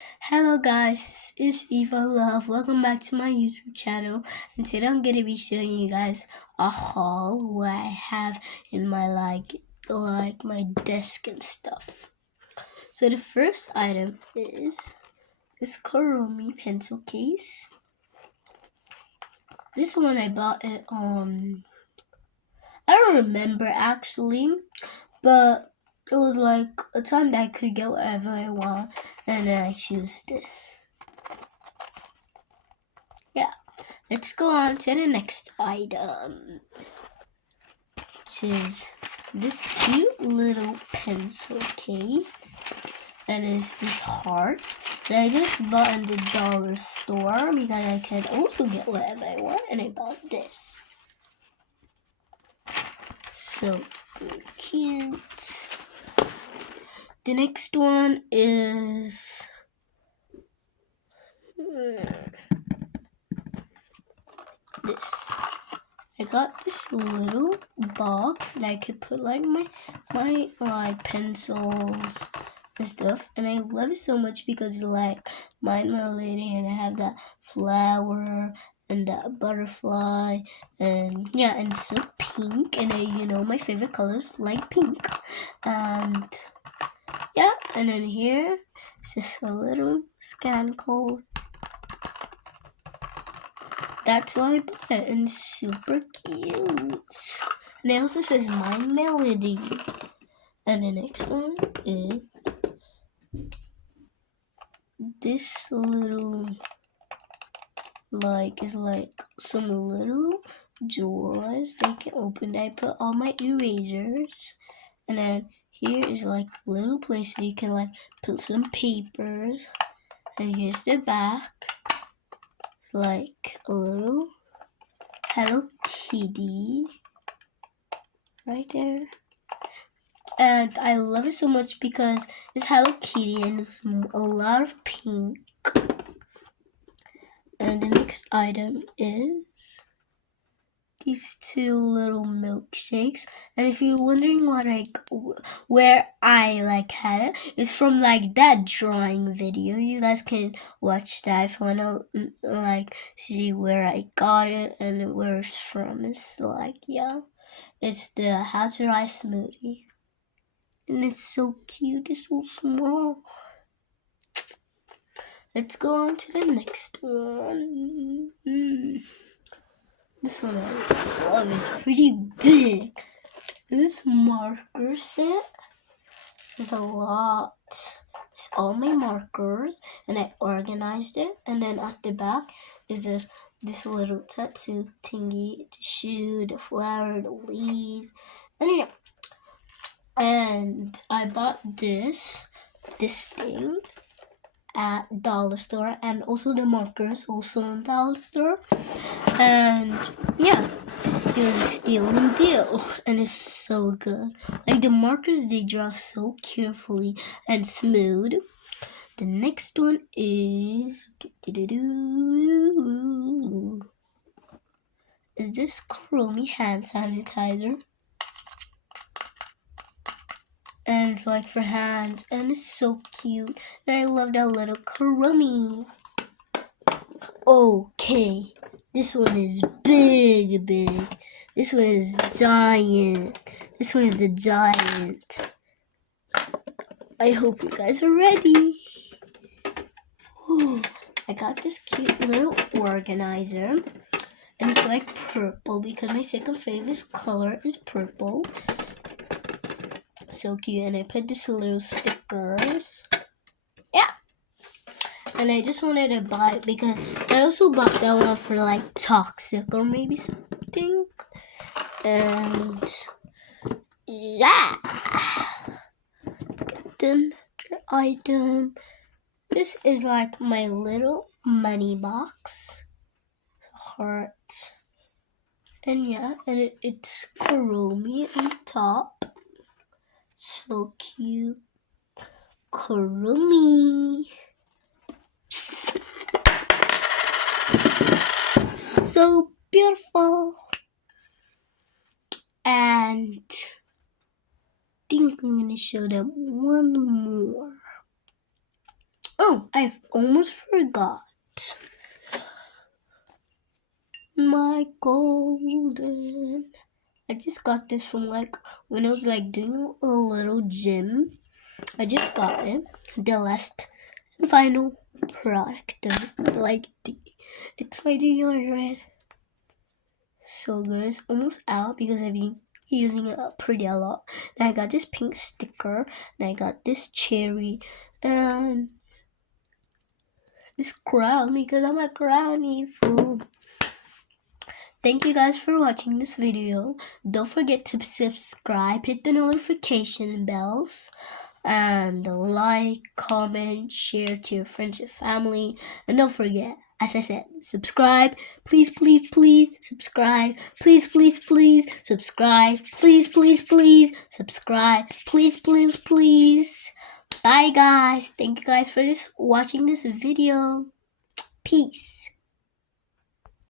Hello guys, it's Eva Love. Welcome back to my YouTube channel. And today I'm gonna be showing you guys a haul what I have in my like my desk and stuff. So the first item is this Kuromi pencil case. This one I bought it I don't remember actually, but it was like a time that I could get whatever I want, and then I choose this. Yeah. Let's go on to the next item, which is this cute little pencil case. And it's this heart that I just bought in the dollar store because I could also get whatever I want, and I bought this. So cute. The next one is this. I got this little box that I could put like my like pencils and stuff, and I love it so much because it's like my melody, and I have that flower and that butterfly, and yeah, and it's so pink, and my favorite colors like pink, and yeah, and then here it's just a little scan code. That's why I bought it, and it's super cute. And it also says My Melody. And the next one is this little, is like some little drawers they can open. I put all my erasers. And then here is like a little place where you can like put some papers. And here's the back. It's like a little Hello Kitty right there. And I love it so much because it's Hello Kitty and it's a lot of pink. And the next item is these two little milkshakes. And if you're wondering where I had it, it's from that drawing video. You guys can watch that if you wanna see where I got it and where it's from. It's yeah, it's the How to Rice smoothie. And it's so cute, it's so small. Let's go on to the next one. This one I love is pretty big. This marker set is a lot. It's all my markers, and I organized it. And then at the back is this little tattoo thingy, the shoe, the flower, the leaf, and yeah. And I bought this thing at dollar store, and also the markers also in dollar store, and yeah, it was a stealing deal, and it's so good. Like the markers, they draw so carefully and smooth. The next one is this Chromie hand sanitizer, and it's like for hands, and it's so cute, and I love that little Chromie. Okay, this one is big. This one is giant. This one is a giant. I hope you guys are ready. Ooh, I got this cute little organizer, and it's like purple because my second favorite color is purple. So cute, and I put this little stickers. Yeah. And I just wanted to buy it because I also bought that one for toxic or maybe something. And yeah, let's get the next item. This is like my little money box heart, and yeah, and it's Kuromi on the top. So cute, Kurumi. So beautiful. And I think I'm gonna show them one more. Oh, I've almost forgot. My golden. I just got this from like when I was like doing a little gym. I just got it. The last and final product. Like it's my deodorant. So good. It's almost out because I've been using it pretty a lot. And I got this pink sticker. And I got this cherry. And this crown because I'm a crowny fool. Thank you guys for watching this video. Don't forget to subscribe, hit the notification bells, and like, comment, share to your friends and family. And don't forget, as I said, subscribe. Please, please, please subscribe. Please, please, please subscribe. Please, please, please subscribe. Please, please, please. Bye guys. Thank you guys for watching this video. Peace.